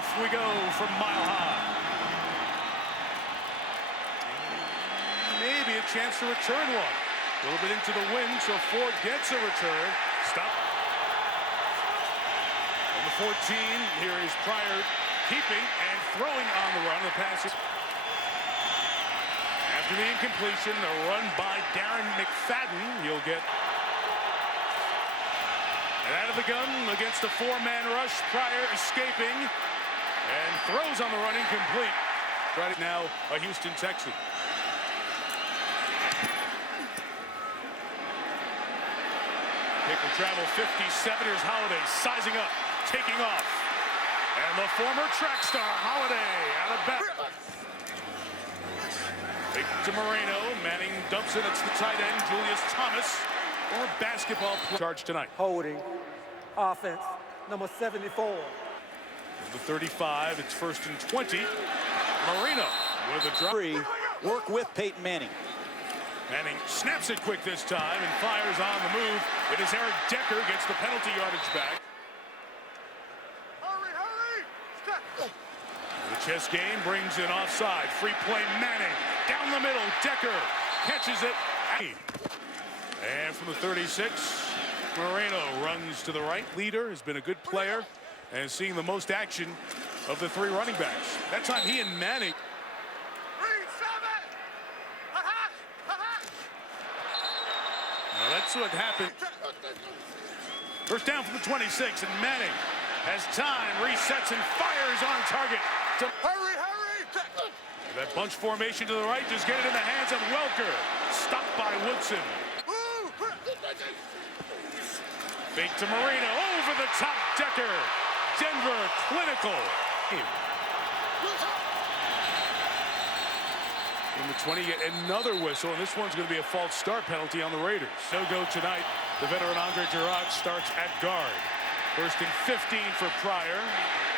Off we go from Mile High. Maybe a chance to return one. A little bit into the wind, so Ford gets a return. Stop. On the 14, here is Pryor keeping and throwing on the run. The pass is after the incompletion, a run by Darren McFadden. You'll get and out of the gun against a four-man rush. Pryor escaping and throws on the run incomplete. Right now, a Houston Texan. Kick will travel 57. Here's Holiday sizing up, taking off. And the former track star, Holiday, out of bat. Big to Moreno. Manning dumps it. It's the tight end, Julius Thomas. Or basketball charge tonight. Holding. Offense. Number 74. The 35. It's 1st and 20. Moreno with a drop. Work with Peyton Manning. Manning snaps it quick this time and fires on the move. It is Eric Decker gets the penalty yardage back. Hurry! The chess game brings in offside. Free play Manning. Down the middle. Decker catches it. And from the 36, Moreno runs to the right. Leader has been a good player and seeing the most action of the three running backs. That time he and Manning. Now that's what happened. First down from the 26, and Manning has time, resets and fires on target. Hurry! That bunch formation to the right, just get it in the hands of Welker. Stopped by Woodson. Fake to Moreno, over the top, Decker. Denver, clinical. In the 20, yet another whistle, and this one's going to be a false start penalty on the Raiders. No go tonight. The veteran Andre Gerard starts at guard. 1st and 15 for Pryor.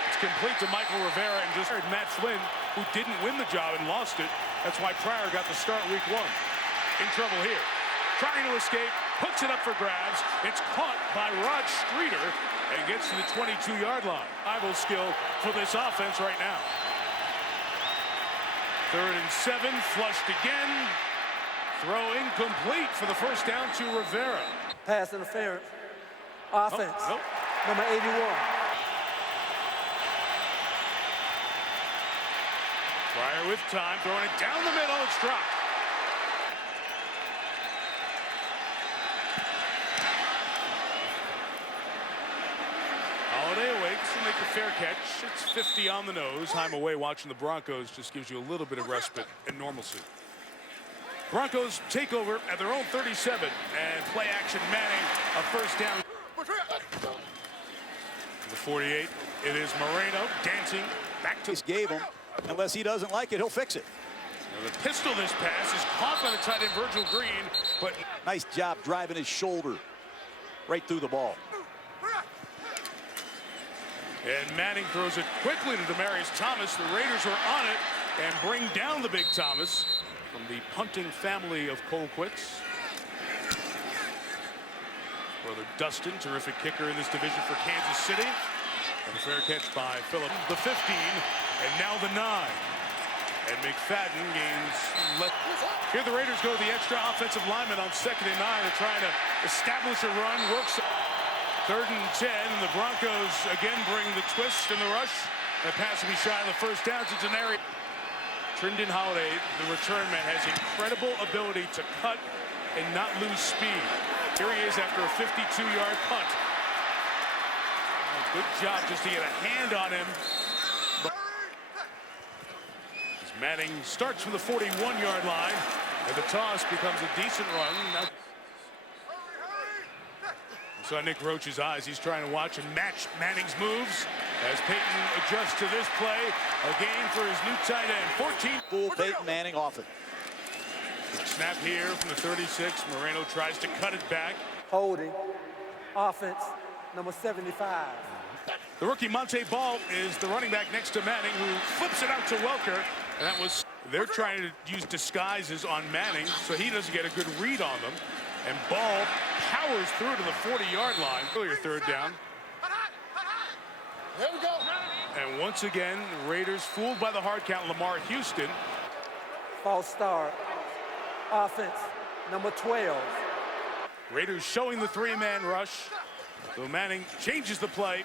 It's complete to Michael Rivera and just Matt Flynn, who didn't win the job and lost it. That's why Pryor got the start week 1. In trouble here. Trying to escape, puts it up for grabs. It's caught by Rod Streeter and gets to the 22-yard line. Rival skill for this offense right now. 3rd and 7, flushed again. Throwing complete for the first down to Rivera. Pass interference. Offense. Nope. Number 81. Pryor with time, throwing it down the middle. It's dropped. Holiday awaits and make a fair catch. It's 50 on the nose. Time away watching the Broncos just gives you a little bit of respite and normalcy. Broncos take over at their own 37 and play action Manning. A first down. The 48. It is Moreno dancing back to. Gave him. Unless he doesn't like it, he'll fix it. Now the pistol this pass is caught by the tight end Virgil Green, but nice job driving his shoulder right through the ball. And Manning throws it quickly to Demaryius Thomas. The Raiders are on it and bring down the big Thomas from the punting family of Colquitts. Brother Dustin, terrific kicker in this division for Kansas City. And a fair catch by Phillip. The 15, and now the 9. And McFadden gains left. Here the Raiders go to the extra offensive lineman on 2nd and 9. They're trying to establish a run. Works 3rd and 10. The Broncos again bring the twist and the rush. That pass will be shy of the first down to Denari. Trindon Holiday, the return man, has incredible ability to cut and not lose speed. Here he is after a 52-yard punt. Good job just to get a hand on him. As Manning starts from the 41-yard line, and the toss becomes a decent run. Now, you saw Nick Roach's eyes. He's trying to watch and match Manning's moves as Peyton adjusts to this play. A gain for his new tight end. 14. Full Peyton Manning off it. Snap here from the 36. Moreno tries to cut it back. Holding. Offense. Number 75. The rookie Monte Ball is the running back next to Manning, who flips it out to Welker. And that was, they're trying to use disguises on Manning so he doesn't get a good read on them. And Ball powers through to the 40-yard line. Earlier 3rd down. Here we go. And And once again, Raiders fooled by the hard count. Lamar Houston. False start. Offense, number 12. Raiders showing the three-man rush. So Manning changes the play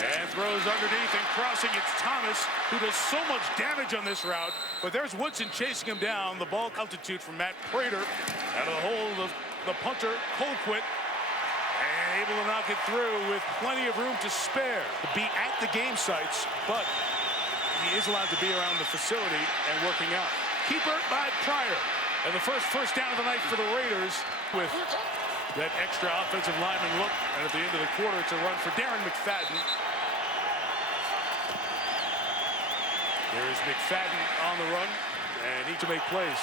and throws underneath and crossing. It's Thomas who does so much damage on this route. But there's Woodson chasing him down. The ball altitude from Matt Prater out of the hold of the punter, Colquitt. And able to knock it through with plenty of room to spare. To be at the game sites, but he is allowed to be around the facility and working out. Keeper by Pryor. And the first down of the night for the Raiders with that extra offensive lineman look. And at the end of the quarter, it's a run for Darren McFadden. There is McFadden on the run and need to make plays.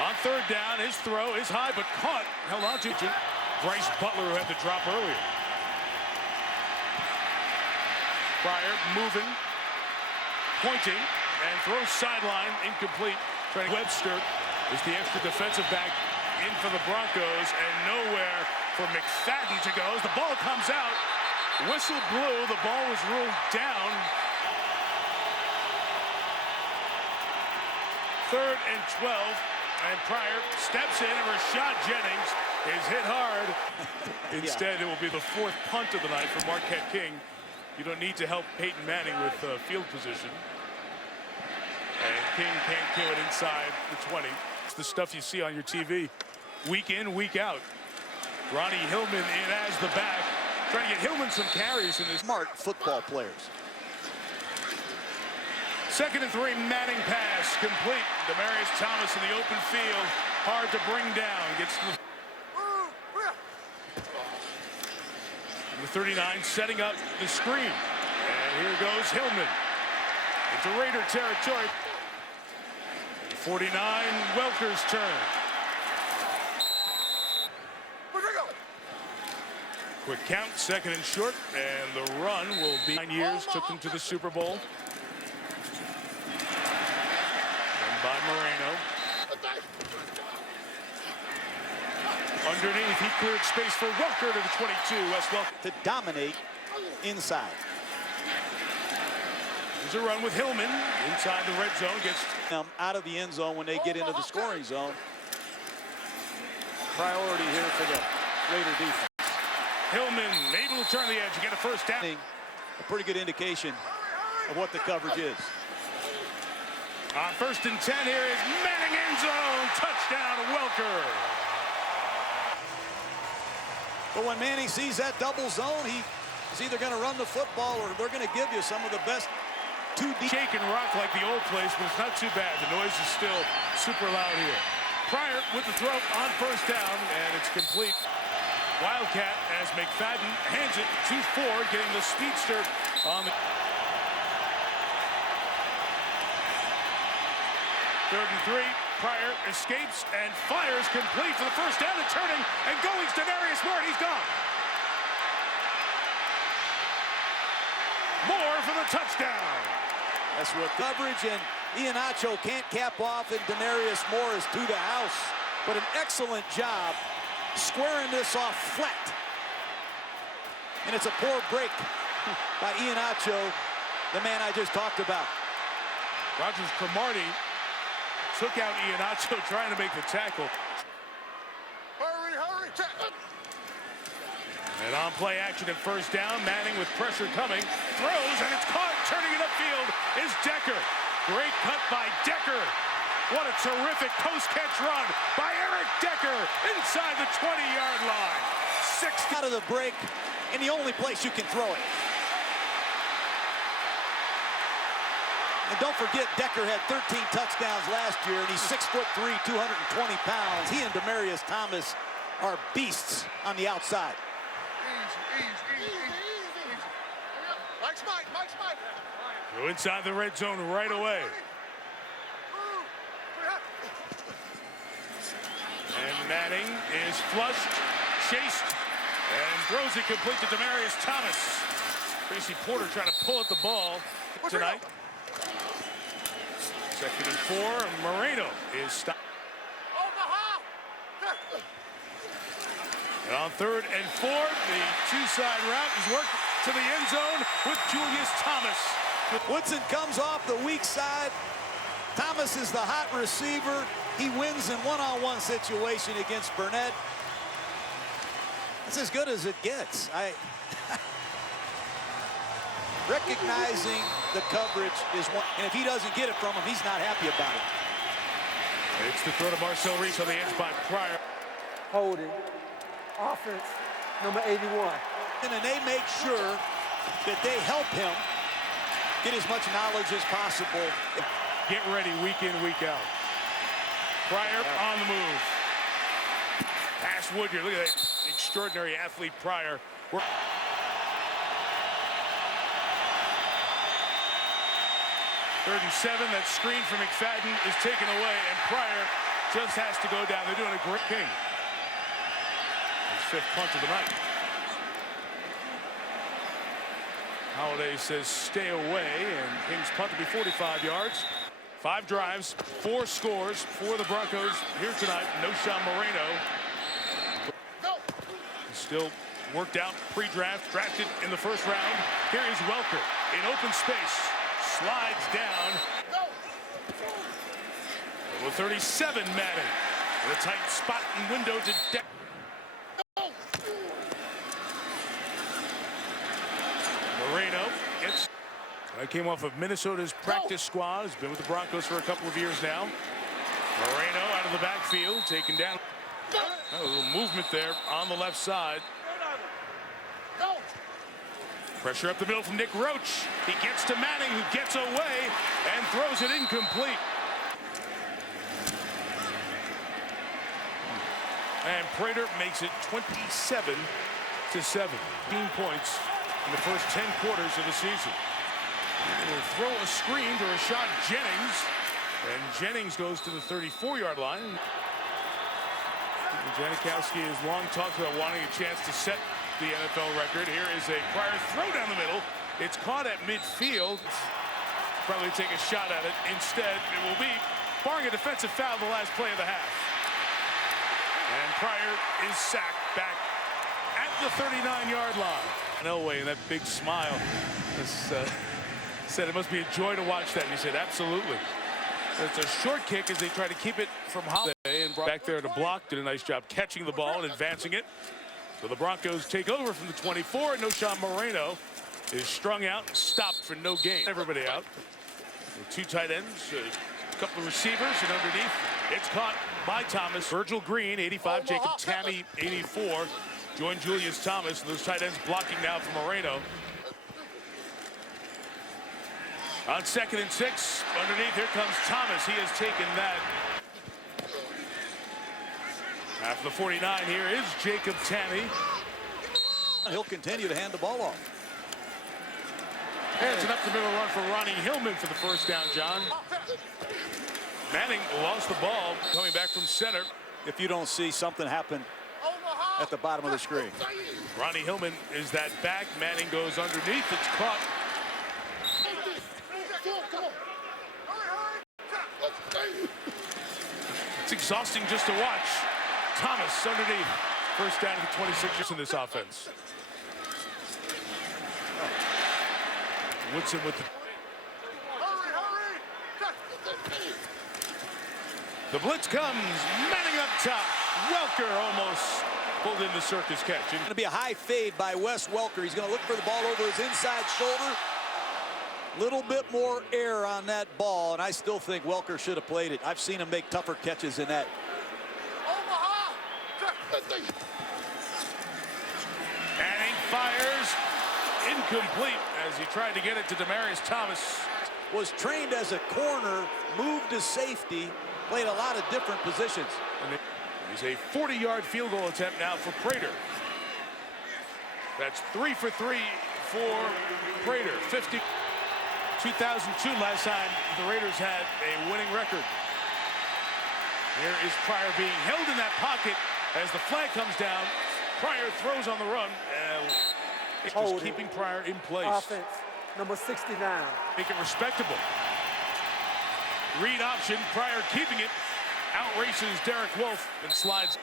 On third down, his throw is high, but caught. Held on to Bryce Butler, who had to drop earlier. Pryor moving, pointing, and throws sideline, incomplete. Webster is the extra defensive back in for the Broncos, and nowhere for McFadden to go as the ball comes out. Whistle blew, the ball was ruled down. 3rd and 12. And Pryor steps in, and Rashad Jennings is hit hard. Instead, it will be the 4th punt of the night for Marquette King. You don't need to help Peyton Manning with field position. And King can't kill it inside the 20. It's the stuff you see on your TV week in, week out. Ronnie Hillman in as the back, trying to get Hillman some carries in this. Smart football players. 2nd and 3, Manning pass, complete. Demaryius Thomas in the open field, hard to bring down. Gets to the 39, setting up the screen. And here goes Hillman into Raider territory. 49, Welker's turn. Quick count, 2nd and short, and the run will be 9 years, took them to the Super Bowl. By Moreno. Underneath, he cleared space for Welker to the 22. Wes Welker to dominate inside. There's a run with Hillman inside the red zone. Gets them out of the end zone when they get into the scoring zone. Priority here for the Raider defense. Hillman able to turn the edge and get a 1st down. A pretty good indication of what the coverage is. On 1st and 10, here is Manning, end zone. Touchdown, Welker. But when Manning sees that double zone, he is either going to run the football or they're going to give you some of the best 2D. Shake and rock like the old place, but it's not too bad. The noise is still super loud here. Pryor with the throw on 1st down, and it's complete. Wildcat as McFadden hands it to Ford, getting the speedster on the 3rd and 3. Pryor escapes and fires, complete for the 1st down, and turning and going to Denarius Moore. He's gone. Moore for the touchdown. That's what coverage, and Iheanacho can't cap off, and Denarius Moore is to the house. But an excellent job squaring this off flat. And it's a poor break by Iheanacho, the man I just talked about. Rogers Cromartie took out Iheanacho trying to make the tackle. Hurry, hurry. And on play action at 1st down, Manning with pressure coming, throws, and it's caught. Turning it upfield is Decker. Great cut by Decker. What a terrific post-catch run by Eric Decker inside the 20-yard line. 60 out of the break, and the only place you can throw it. And don't forget, Decker had 13 touchdowns last year, and he's 6'3", 220 pounds. He and Demaryius Thomas are beasts on the outside. Easy. Mike's Mike. Go inside the red zone right away. And Manning is flushed, chased, and throws it complete to Demaryius Thomas. Tracy Porter trying to pull at the ball tonight. 2nd and 4, Moreno is stopped. And on 3rd and 4, the 2-side route is working. to the end zone with Julius Thomas. Woodson comes off the weak side. Thomas is the hot receiver. He wins in one-on-one situation against Burnett. It's as good as it gets. Recognizing the coverage is one, and if he doesn't get it from him, he's not happy about it. It's the throw to Marcel Reese on the edge by Pryor. Holding. Offense, number 81. And they make sure that they help him get as much knowledge as possible. Get ready week in, week out. Pryor on the move. Pass Woodyard. Look at that extraordinary athlete Pryor. Third and 7. That screen from McFadden is taken away, and Pryor just has to go down. They're doing a great King. His 5th punt of the night. Holiday says stay away, and King's punt will be 45 yards. 5 drives, 4 scores for the Broncos here tonight. No Sean Moreno. Still worked out pre-draft, drafted in the 1st round. Here is Welker in open space. Slides down. Number 37, Manning. With a tight spot and window to deck. Moreno gets. I came off of Minnesota's practice squad. Has been with the Broncos for a couple of years now. Moreno out of the backfield, taken down. A little movement there on the left side. Pressure up the middle from Nick Roach. He gets to Manning, who gets away and throws it incomplete. And Prater makes it 27-7. 15 points in the first 10 quarters of the season. Will throw a screen to Rashad Jennings, and Jennings goes to the 34-yard line. Janikowski has long talked about wanting a chance to set the NFL record. Here is a Pryor throw down the middle. It's caught at midfield. Probably take a shot at it. Instead, it will be, barring a defensive foul, the last play of the half. And Pryor is sacked back at the 39-yard line. Elway, and that big smile, said it must be a joy to watch that. And he said, absolutely. It's a short kick as they try to keep it from Holiday, and brought back there to block. Did a nice job catching the ball and advancing it. So the Broncos take over from the 24. No Sean Moreno is strung out, stopped for no gain. Everybody out. With 2 tight ends, a couple of receivers, and underneath, it's caught by Thomas. Virgil Green, 85. Jacob Tammy, 84. Join Julius Thomas. And those tight ends blocking now for Moreno. On 2nd and 6, underneath, here comes Thomas. He has taken that. After the 49, here is Jacob Tammy. He'll continue to hand the ball off. There's an up-the-middle run for Ronnie Hillman for the 1st down, John. Manning lost the ball coming back from center. If you don't see something happen at the bottom of the screen. Ronnie Hillman is that back. Manning goes underneath. It's caught. It's exhausting just to watch. Thomas underneath. 1st down to the 26 in this offense. Woodson with the blitz comes. Manning up top. Welker almost pulled in the circus catch. It's going to be a high fade by Wes Welker. He's going to look for the ball over his inside shoulder. Little bit more air on that ball, and I still think Welker should have played it. I've seen him make tougher catches than that. Manning fires. Incomplete as he tried to get it to Demaryius Thomas. Was trained as a corner, moved to safety, played a lot of different positions. And he's a 40-yard field goal attempt now for Prater. That's 3 for 3 for Prater. 50. 2002 last time the Raiders had a winning record. Here is Pryor being held in that pocket as the flag comes down. Pryor throws on the run. It's just keeping Pryor in place. Offense, number 69. Make it respectable. Read option. Pryor keeping it. Outraces Derek Wolfe and slides.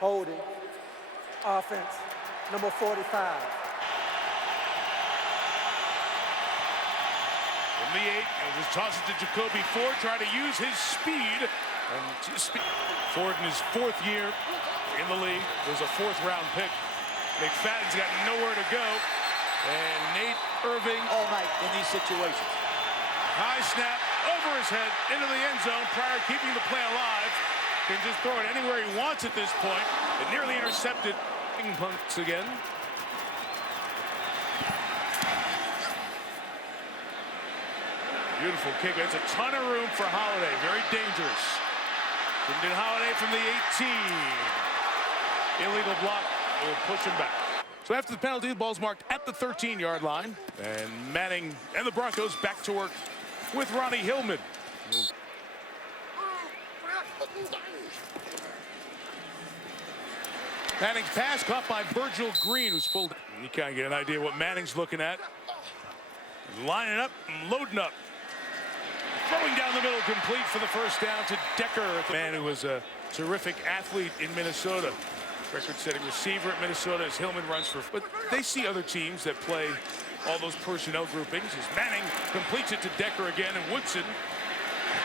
Holding. Offense, number 45. From the 8, and just toss it to Jacoby Ford, trying to use his speed. Ford in his 4th year in the league was a 4th-round pick. McFadden's got nowhere to go. And Nate Irving all night in these situations. High snap over his head into the end zone. Pryor keeping the play alive. Can just throw it anywhere he wants at this point. It nearly intercepted. Punts again. Beautiful kick. It's a ton of room for Holiday. Very dangerous. Did Holiday from the 18. Illegal block. Will push him back. So after the penalty, the ball's marked at the 13-yard line. And Manning and the Broncos back to work with Ronnie Hillman. Manning's pass caught by Virgil Green, who's pulled. You kind of get an idea what Manning's looking at. Lining up and loading up. Throwing down the middle, complete for the first down to Decker. The man who was a terrific athlete in Minnesota. Record-setting receiver at Minnesota as Hillman runs for. But they see other teams that play all those personnel groupings as Manning completes it to Decker again, and Woodson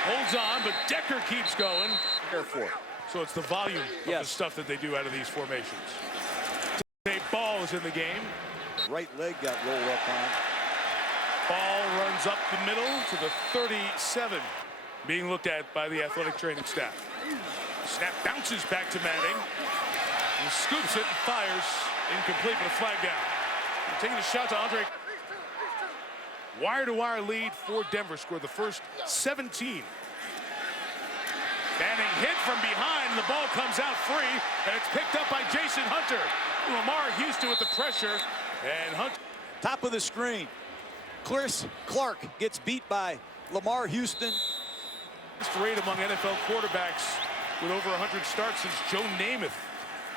holds on, but Decker keeps going. Therefore. So it's the volume of the stuff that they do out of these formations. Ball is in the game. Right leg got rolled up on. Ball runs up the middle to the 37. Being looked at by the athletic training staff. Snap bounces back to Manning. He scoops it and fires. Incomplete, but a flag down. Taking a shot to Andre. Wire-to-wire lead for Denver. Scored the first 17. Manning hit from behind. The ball comes out free, and it's picked up by Jason Hunter. Lamar Houston with the pressure, and Hunter. Top of the screen. Chris Clark gets beat by Lamar Houston. Best rate among NFL quarterbacks with over 100 starts since Joe Namath.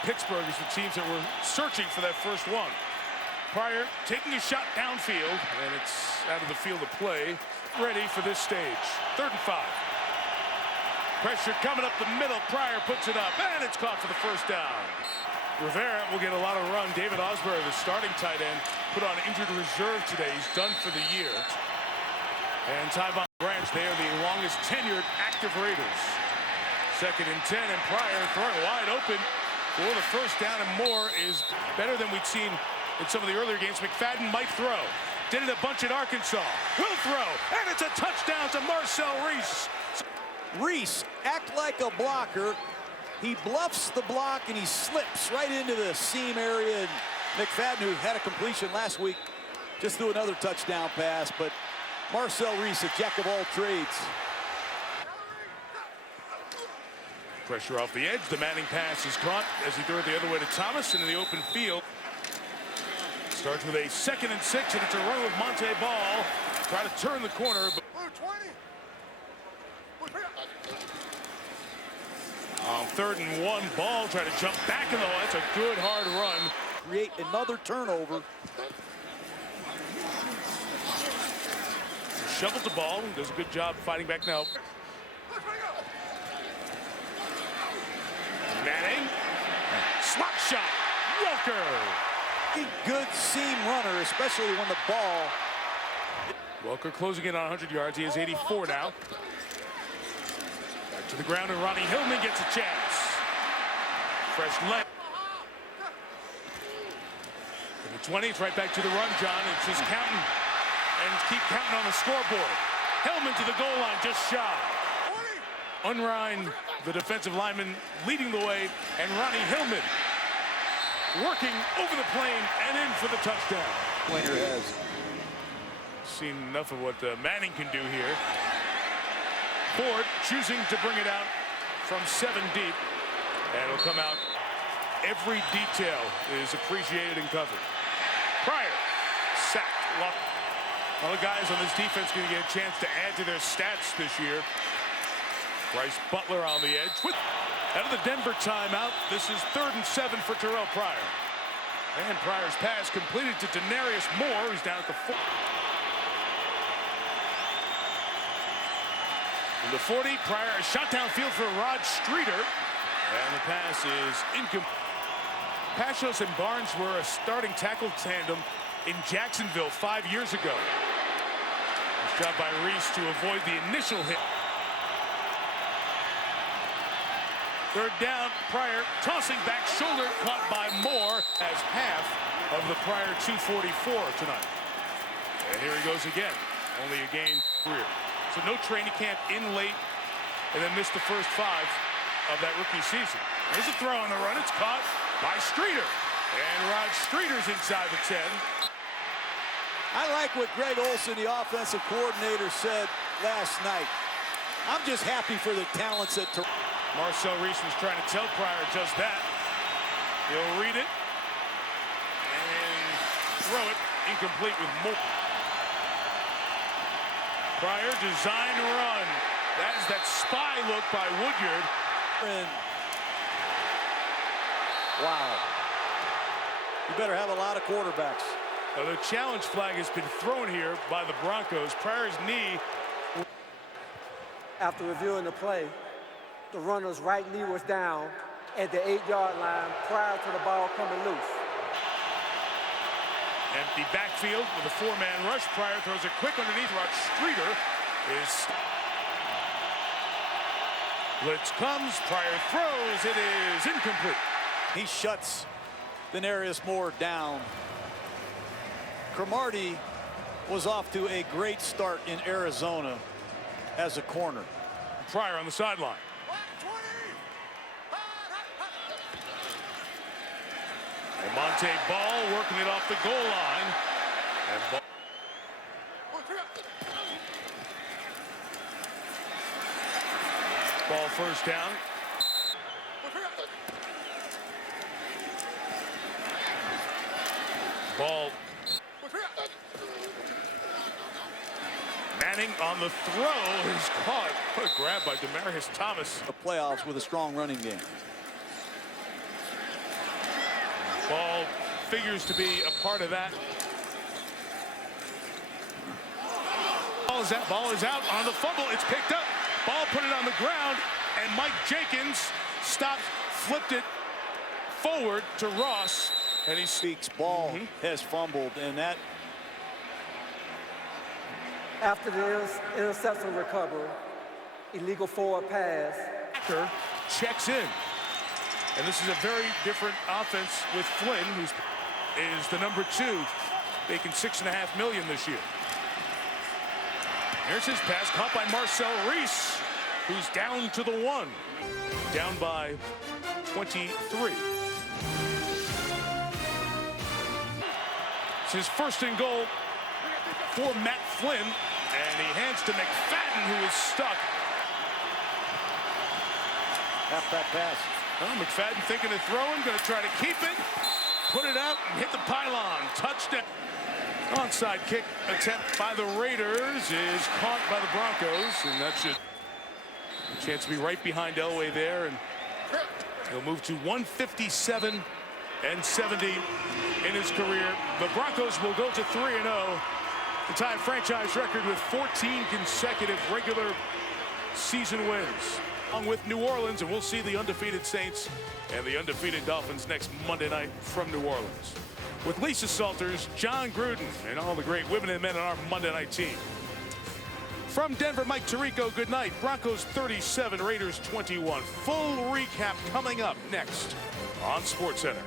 Pittsburgh is the teams that were searching for that first one. Pryor taking a shot downfield, and it's out of the field of play. Ready for this stage. 3rd and 5. Pressure coming up the middle. Pryor puts it up, and it's caught for the first down. Rivera will get a lot of run. David Osbury, the starting tight end, put on injured reserve today. He's done for the year. And Tyvon Branch, they are the longest tenured active Raiders. 2nd and 10, and Pryor throwing wide open for the first down, and more is better than we'd seen in some of the earlier games. McFadden might throw. Did it a bunch at Arkansas. Will throw, and it's a touchdown to Marcel Reese. Reese, act like a blocker. He bluffs the block, and he slips right into the seam area. And McFadden, who had a completion last week, just threw another touchdown pass. But Marcel Reese, a jack of all trades. Pressure off the edge. The Manning pass is caught as he threw it the other way to Thomas into the open field. Starts with a 2nd and 6, and it's a run with Monte Ball. Try to turn the corner. But on 3rd and 1, Ball trying to jump back in the hole. That's a good hard run. Create another turnover. Shovels the ball. Does a good job fighting back now. Manning. Slot shot. Walker. Good seam runner, especially when the ball. Walker closing in on 100 yards. He has 84 now. Back to the ground, and Ronnie Hillman gets a chance. Fresh leg. In the 20, it's right back to the run, John. It's just counting and keep counting on the scoreboard. Hillman to the goal line, just shy. Unrein, the defensive lineman, leading the way, and Ronnie Hillman working over the plane and in for the touchdown. Pointer has seen enough of what Manning can do here. Ford choosing to bring it out from 7 deep, and it'll come out. Every detail is appreciated and covered. Pryor, sacked. All the guys on this defense going to get a chance to add to their stats this year. Bryce Butler on the edge. Out of the Denver timeout, this is 3rd and 7 for Terrell Pryor. And Pryor's pass completed to Denarius Moore, who's down at the 4. In the 40, Pryor a shot downfield for Rod Streeter. And the pass is incomplete. Pashos and Barnes were a starting tackle tandem in Jacksonville 5 years ago. job by Reese to avoid the initial hit. Third down, Pryor tossing back shoulder, caught by Moore as half of the prior 244 tonight. And here he goes again, only a gain career. So no training camp, in late, and then missed the first 5 of that rookie season. There's a throw on the run, it's caught by Streeter. And Rod Streeter's inside the 10. I like what Greg Olson, the offensive coordinator, said last night. I'm just happy for the talents at Marcel Reese was trying to tell Pryor just that. He'll read it and throw it incomplete with Moore. Pryor designed to run. That is that spy look by Woodyard. Wow. You better have a lot of quarterbacks. Now, the challenge flag has been thrown here by the Broncos. Pryor's knee. After reviewing the play, the runner's right knee was down at the 8-yard line prior to the ball coming loose. Empty backfield with a 4-man rush. Pryor throws it quick underneath. Rod Streeter is. Blitz comes. Pryor throws. It is incomplete. He shuts Denarius Moore down. Cromartie was off to a great start in Arizona as a corner. Pryor on the sideline. And Monte Ball working it off the goal line. And ball first down. Ball. Manning on the throw is caught. What a grab by Demaryius Thomas. The playoffs with a strong running game. Ball figures to be a part of that. Ball is out on the fumble. It's picked up. Ball put it on the ground, and Mike Jenkins stopped, flipped it forward to Ross, and he speaks. Ball has fumbled, and that. After the interception recovery, illegal forward pass. Checks in. And this is a very different offense with Flynn, who is the number 2, making $6.5 million this year. Here's his pass, caught by Marcel Reese, who's down to the 1. Down by 23. It's his first and goal for Matt Flynn, and he hands to McFadden, who is stuck. Halfback pass. Well, McFadden thinking of throwing, going to try to keep it, put it out, and hit the pylon. Touchdown. Onside kick attempt by the Raiders is caught by the Broncos, and that should chance to be right behind Elway there, and he'll move to 157 and 70 in his career. The Broncos will go to 3-0, the tie franchise record with 14 consecutive regular season wins, along with New Orleans, and we'll see the undefeated Saints and the undefeated Dolphins next Monday night from New Orleans. With Lisa Salters, John Gruden, and all the great women and men on our Monday night team. From Denver, Mike Tirico, good night. Broncos 37, Raiders 21. Full recap coming up next on SportsCenter.